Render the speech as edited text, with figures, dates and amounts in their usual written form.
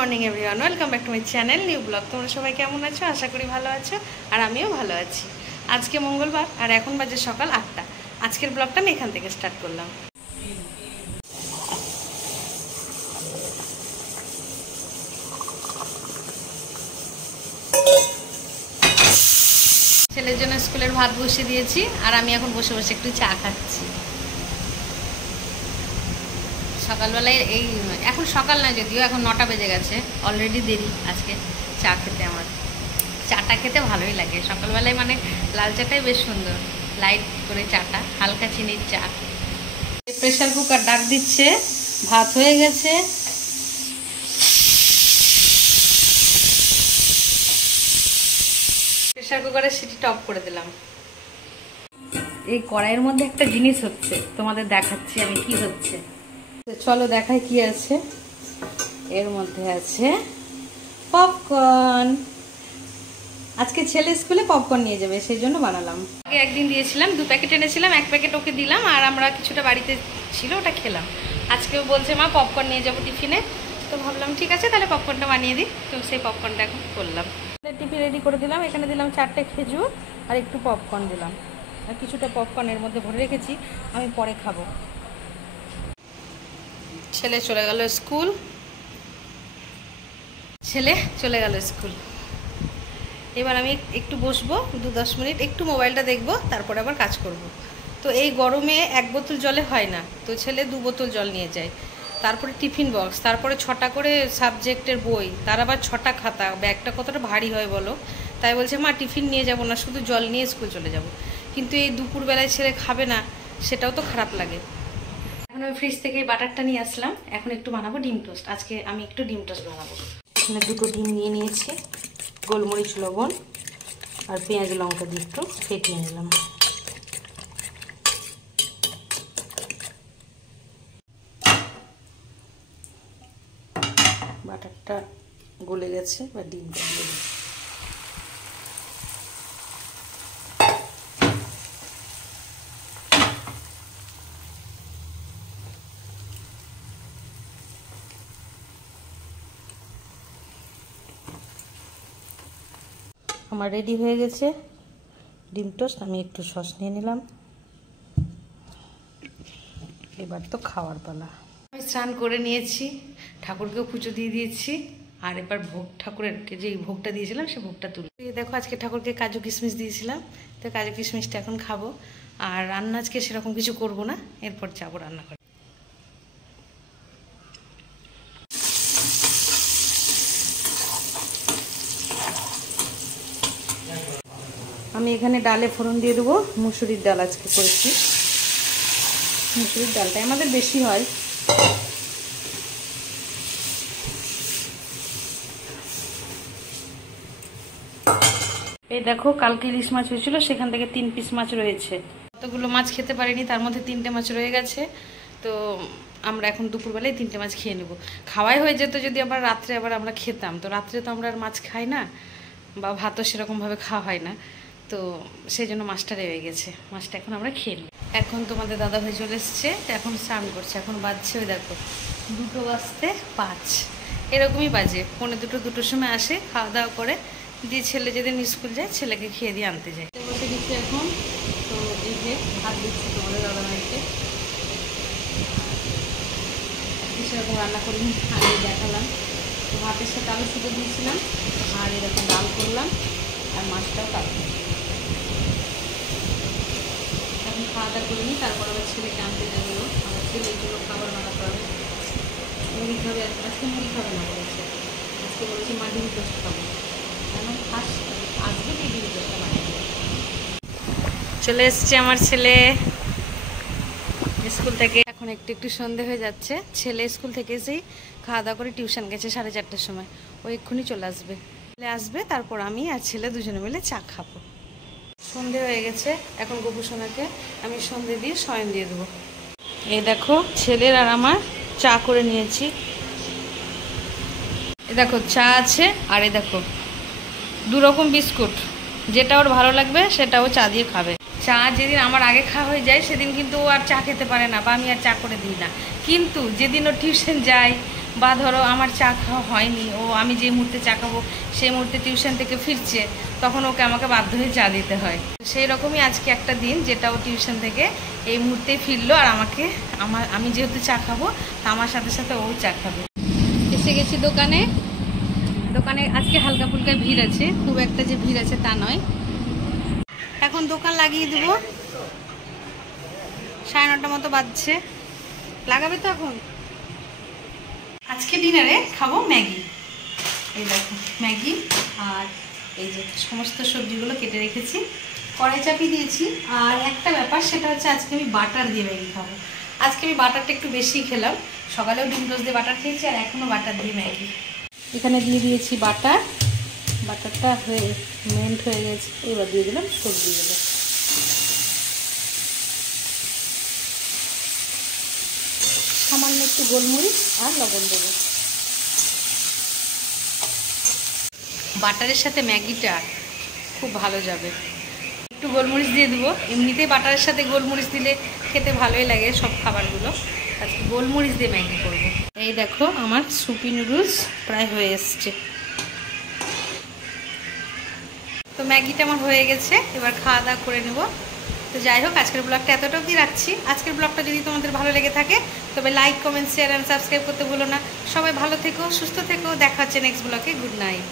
Morning everyone, welcome back to my channel new blog. তোমরা সবাই কেমন আছো? আশা করি ভালো আছো, আর আমিও ভালো আছি। আজকে মঙ্গলবার আর এখন বাজে সকাল 8টা। আজকের ব্লগটা আমি এখান থেকে স্টার্ট করলাম। ছেলের জন্য স্কুলের ভাত বসিয়ে দিয়েছি, আর আমি এখন বসে বসে একটু চা খাচ্ছি। সকালবেলায় এখন সকাল না, যদিও এখন 9টা বেজে গেছে, অলরেডি দেরি আজকে চা খেতে। আমার চাটা খেতে ভালোই লাগে সকালবেলায়, মানে লাল চাটাই বেশ সুন্দর, লাইট করে চাটা, হালকা চিনির চা। প্রেশার কুকার ডাক দিচ্ছে, ভাত হয়ে গেছে। প্রেশার কুকারের সিটিটা অফ করে দিলাম। এই কড়াইয়ের মধ্যে একটা জিনিস হচ্ছে, তোমাদের দেখাচ্ছি আমি কি হচ্ছে। চলো দেখাই কি আছে। এর মধ্যে আছে পপকর্ন। আজকে ছেলে স্কুলে পপকর্ন নিয়ে যাবে, সেই জন্য বানালাম। আগে একদিন দিয়েছিলাম, 2 প্যাকেট এনেছিলাম, 1 প্যাকেট ওকে দিলাম, আর আমরা কিছুটা বাড়িতে ছিল ওটা খেলাম। আজকেও বলছে মা পপকর্ন নিয়ে যাবো টিফিনে, তো ভাবলাম ঠিক আছে তাহলে পপকর্নটা বানিয়ে দিই। তো সেই পপকর্নটা এখন করলাম। টিফিন রেডি করে দিলাম। এখানে দিলাম 4টে খেজুর আর একটু পপকর্ন দিলাম, আর কিছুটা পপকর্ন এর মধ্যে ভরে রেখেছি, আমি পরে খাবো। ছেলে চলে গেল স্কুল, এবার আমি একটু বসবো 2-10 মিনিট, একটু মোবাইলটা দেখবো, তারপরে আবার কাজ করব। তো এই গরমে 1 বোতল জলে হয় না, তো ছেলে 2 বোতল জল নিয়ে যায়। তারপরে টিফিন বক্স, তারপরে 6টা করে সাবজেক্টের বই, তার আবার 6টা খাতা, ব্যাগটা কতটা ভারী হয় বলো। তাই বলছে মা টিফিন নিয়ে যাব না, শুধু জল নিয়ে স্কুল চলে যাব। কিন্তু এই দুপুরবেলায় ছেলে খাবে না, সেটাও তো খারাপ লাগে। এখন আমি ফ্রিজ থেকে বাটারটা নিয়ে আসলাম, এখন একটু বানাবো ডিম টোস্ট। আজকে আমি একটু ডিম টোস্ট বানাবো। এখানে 2টো ডিম নিয়ে নিয়েছি, গোলমরিচ, লবণ আর পেঁয়াজ লঙ্কা দিয়ে একটু ফেটিয়ে নিলাম। বাটারটা গলে গেছে, বা ডিমটা দিয়ে দিচ্ছি। আমার রেডি হয়ে গেছে ডিম টোস্ট। আমি একটু সস নিয়ে নিলাম। এবার তো খাওয়ার পালা। আমি স্নান করে নিয়েছি, ঠাকুরকেও পুজো দিয়ে দিয়েছি, আর এবার ঠাকুরের যে ভোগটা দিয়েছিলাম সে ভোগটা তুলি। দেখো আজকে ঠাকুরকে কাজু কিশমিশ দিয়েছিলাম, তো কাজু কিশমিশটা এখন খাবো। আর রান্না আজকে সেরকম কিছু করব না, এরপর যাবো রান্না করে। আমি এখানে ডালে ফোড়ন দিয়ে দেবো। মুসুরির ডাল আজকে করেছি, মুসুরির ডালটাই আমাদের বেশি হয়। এই দেখো কালকে ইলিশ মাছ হয়েছিল, সেখান থেকে 3 পিস মাছ রয়েছে। কতগুলো মাছ খেতে পারিনি, তার মধ্যে 3টে মাছ রয়ে গেছে। তো আমরা এখন দুপুরবেলায় 3টে মাছ খেয়ে নেবো। খাওয়াই হয়ে যেত যদি আবার রাত্রে আবার আমরা খেতাম, তো রাত্রে তো আমরা আর মাছ খাই না, বা ভাতও সেরকমভাবে খাওয়া হয় না, তো সেই জন্য মাছটা রয়ে গেছে। মাছটা এখন আমরা খেয়ে নিই। এখন তোমাদের দাদা ভাই চলে এসছে, এখন স্নান করছে। এখন বাজছে ওই দেখো 2:05 এরকমই বাজে। 1:45-2টোর সময় আসে, খাওয়া দাওয়া করে দিয়ে ছেলে যেদিন স্কুল যায় ছেলেকে খেয়ে দিয়ে আনতে যায়। বসে দিচ্ছি এখন। তো এই যে ভাত দিচ্ছি তোমাদের দাদা ভাইকে, সেরকম রান্না করিনি, আগে দেখালাম। তো ভাতের সাথে আলু সিদ্ধ দিয়েছিলাম, আর এরকম ডাল করলাম, আর মাছটাও কাটলাম। এখন খাওয়া দাওয়া করে নিই, তারপর আবার ছেলেকে আনতে যাবে। আমার ছেলের জন্য খাবার বানাতে হবে। মুড়ি খাবে, আজকে মুড়ি খাবে না বলেছে, আজকে বলেছি মা ডিম টোস্ট খাবো। কারণ আজকে ডিম টোস্টটা বানিয়ে দেবো। চলে এসছে আমার ছেলে স্কুল থেকে। এখন একটু সন্ধে হয়ে যাচ্ছে। ছেলে স্কুল থেকে এসেই খাওয়া দাওয়া করে টিউশন গেছে 4:30টার সময়, ও এক্ষুনি চলে আসবে। তারপর আমি আর ছেলে দুজনে মিলে চা খাবো। সন্ধে হয়ে গেছে, এখন গপু সোনাকে আমি সন্ধে দিয়ে শয়ন দিয়ে দেবো। এই দেখো ছেলের আর আমার চা করে নিয়েছি। এই দেখো চা আছে, আর এই দেখো 2 রকম বিস্কুট, যেটা ওর ভালো লাগবে সেটা ও চা দিয়ে খাবে। চা যেদিন আমার আগে খাওয়া হয়ে যায় সেদিন কিন্তু ও আর চা খেতে পারে না, বা আমি আর চা করে দিই না। কিন্তু যেদিন ও টিউশন যায় বা ধরো আমার চা খাওয়া হয়নি, ও আমি যে মুহূর্তে চা খাবো সেই মুহূর্তে টিউশন থেকে ফিরছে, তখন ওকে আমাকে বাধ্য হয়ে চা দিতে হয়। সেই রকমই আজকে একটা দিন, যেটা ও টিউশন থেকে এই মুহূর্তেই ফিরলো, আর আমি যেহেতু চা খাবো তা আমার সাথে সাথে ও চা খাবে। এসে গেছি দোকানে। দোকানে আজকে হালকা ফুলকা ভিড় আছে, খুব একটা যে ভিড় আছে তা নয়। এখন দোকান লাগিয়ে দেবো, 9:30 মতো বাজছে। লাগাবে তো এখন। আজকে ডিনারে খাবো ম্যাগি। এই দেখো ম্যাগি, আর এই যে সমস্ত সবজিগুলো কেটে রেখেছি, কড়াই চাপিয়ে দিয়েছি। আর একটা ব্যাপার, সেটা হচ্ছে আজকে আমি বাটার দিয়ে ম্যাগি খাবো। আজকে আমি বাটারটা একটু বেশি খেলাম, সকালেও ডিম টোস্ট দিয়ে বাটার খেয়েছি, আর এখনও বাটার দিয়ে ম্যাগি। এখানে দিয়ে দিয়েছি বাটার, বাটারটা মেল্ট হয়ে গেছে। এবার দিয়ে দিলাম সবজিগুলো। সামান্য একটু গোলমরিচ আর লবণ দেবো। বাটারের সাথে ম্যাগিটা খুব ভালো যাবে। একটু গোলমরিচ দিয়ে দেবো, এমনিতেই বাটারের সাথে গোলমরিচ দিলে খেতে ভালোই লাগে সব খাবারগুলো। আজকে গোলমরিচ দিয়ে ম্যাগি করবো। এই দেখো আমার সুপি নুডলস প্রায় হয়ে এসছে। তো ম্যাগিটা আমার হয়ে গেছে, এবার খাওয়া দাওয়া করে নেব। তো যাই হোক, আজকের ব্লগটা এতটা অবধি রাখছি। আজকের ব্লগটা যদি তোমাদের ভালো লেগে থাকে তবে like, comment, share and subscribe করতে ভুলো না। সবাই ভালো থেকো, সুস্থ থেকো, দেখা হচ্ছে নেক্সট ব্লগে। Good night.